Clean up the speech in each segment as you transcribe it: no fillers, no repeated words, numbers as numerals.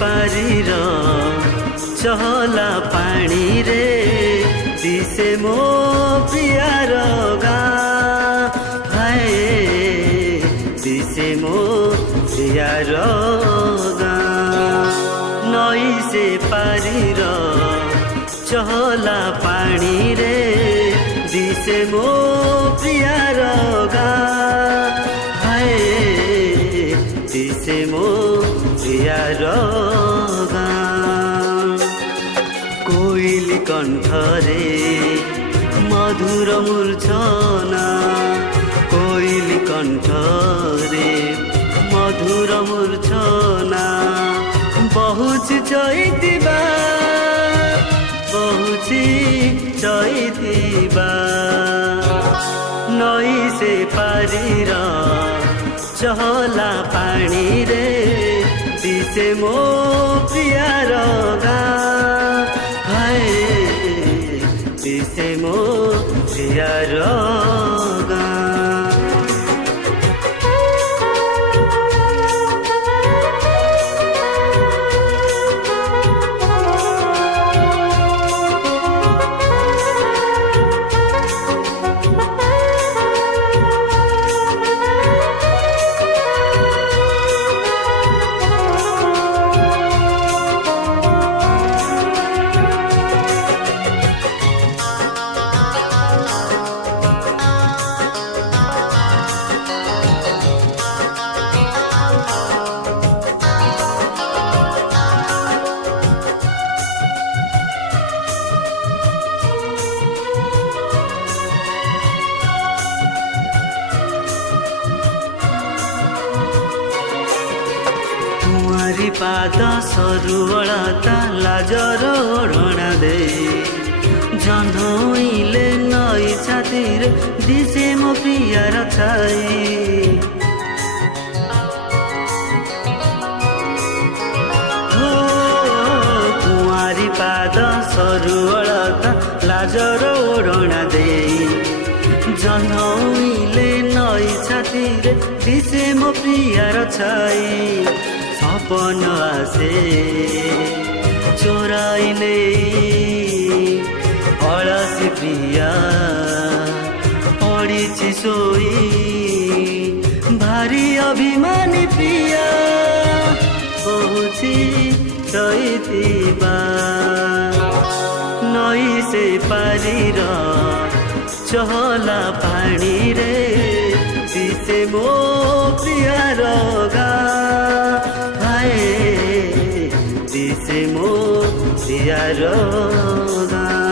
पारीर चहला पानी रे दिसे मो प्रियार गाँ हाय दिसे मो प्रियार गाँ नई से पारीर चहला पानी रे दिसे मो प्रियार गाँ हाय दिसे मो प्रियार गाँ कोइली कण्ठरे मधुर मूर्छना कोइली कण्ठरे मधुर मूर्छना बहुची चैतिबा बहुची चैतिबा नई से पारीर चहला पानी रे दिसे मो प्रियार गाँ हाय दिसे मो प्रियार गाँ पाद सरुवळता लाजर ओढणा दे जन्हइले नई छातिर दिसे मो प्रियार छाई हो कुआरी पाद सरुवळता लाजर ओढणा दे जन्हइले नई छातिर दिसे मो प्रियार छाई सपन आसे चोराइले अलसी प्रिया पड़ी सोई भारी अभिमानी प्रिया बहुची चैतिबा नई से पारीर चहला पानी रे दिसे मो प्रियार गाँ दिसे मो प्रियार गाँ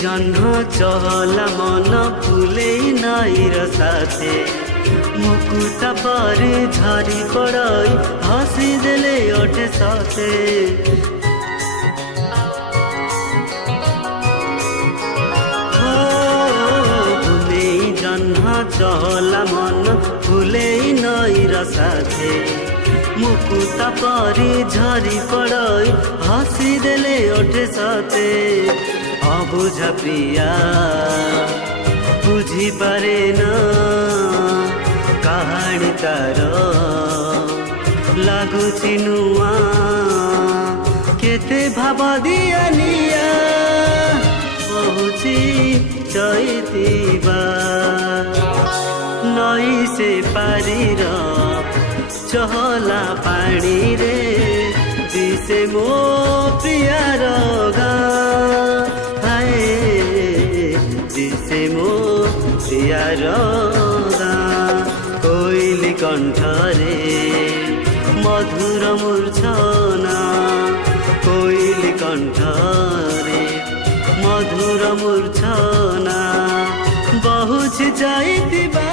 जन्ह चहला मन फुले नाइर साथे मुकुटा पर झरी पड़ई हसी देले ओठे साथे चहला मन फुलेई नईर साथे मुकुता परी झरी पड़ई हसी देले ओठे साथे अबुझा प्रिया बुझी पारे ना कहानी तार लागुची नुआ केते भाव दिया निया बहुची चैतिबा नई से पारीर चहला पानी रे दिसे मो प्रियार गाँ हाय दिसे मो प्रियार गाँ कोइली कंठरे मधुर मूर्छना कोइली कंठरे मधुर मूर्छना बहुछ जाइतिबा।